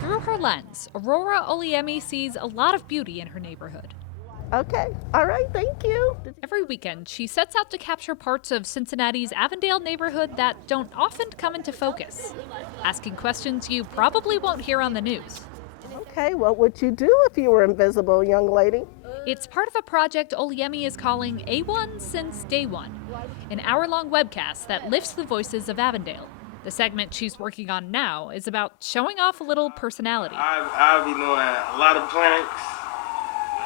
Through her lens, Aurora Oliemi sees a lot of beauty in her neighborhood. Okay. All right. Thank you. Every weekend, she sets out to capture parts of Cincinnati's Avondale neighborhood that don't often come into focus, asking questions you probably won't hear on the news. Okay. What would you do if you were invisible, young lady? It's part of a project Oliemi is calling A1 Since Day One, an hour-long webcast that lifts the voices of Avondale. The segment she's working on now is about showing off a little personality. I'll be doing a lot of planks.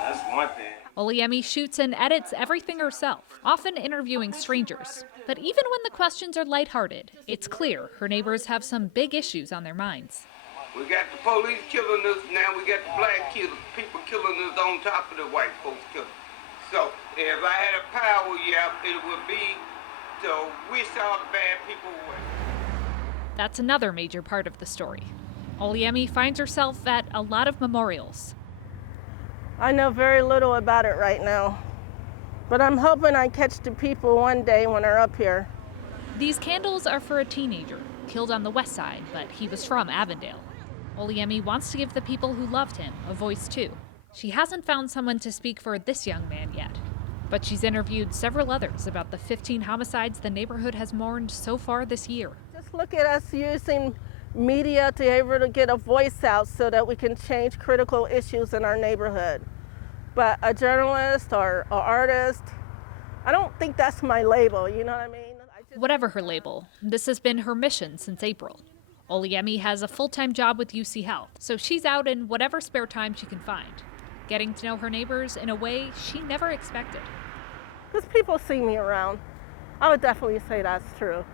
That's one thing. Oliemi shoots and edits everything herself, often interviewing strangers. But even when the questions are lighthearted, it's clear her neighbors have some big issues on their minds. We got the police killing us, now we got the black killers, people killing us on top of the white folks killing. So if I had a power, yeah, it would be to wish all the bad people away. That's another major part of the story. Oliemi finds herself at a lot of memorials. I know very little about it right now, but I'm hoping I catch the people one day when they're up here. These candles are for a teenager killed on the west side, but he was from Avondale. Oliemi wants to give the people who loved him a voice too. She hasn't found someone to speak for this young man yet, but she's interviewed several others about the 15 homicides the neighborhood has mourned so far this year. Just look at us using media to be able to get a voice out so that we can change critical issues in our neighborhood. But a journalist or an artist, I don't think that's my label, you know what I mean? Whatever her label, this has been her mission since April. Oliemi has a full-time job with UC Health, so she's out in whatever spare time she can find, getting to know her neighbors in a way she never expected. Because people see me around. I would definitely say that's true.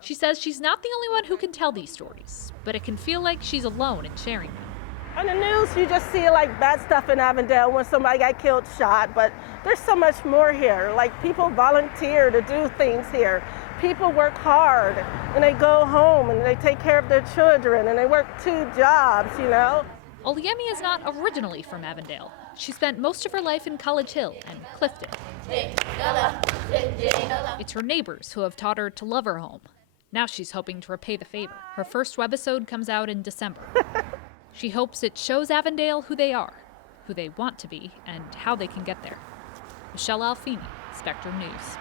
She says she's not the only one who can tell these stories, but it can feel like she's alone in sharing them. On the news, you just see like bad stuff in Avondale when somebody got killed, shot, but there's so much more here. Like people volunteer to do things here. People work hard and they go home and they take care of their children and they work 2 jobs, you know? Oliemi is not originally from Avondale. She spent most of her life in College Hill and Clifton. It's her neighbors who have taught her to love her home. Now she's hoping to repay the favor. Her first webisode comes out in December. She hopes it shows Avondale who they are, who they want to be, and how they can get there. Michelle Alfini, Spectrum News.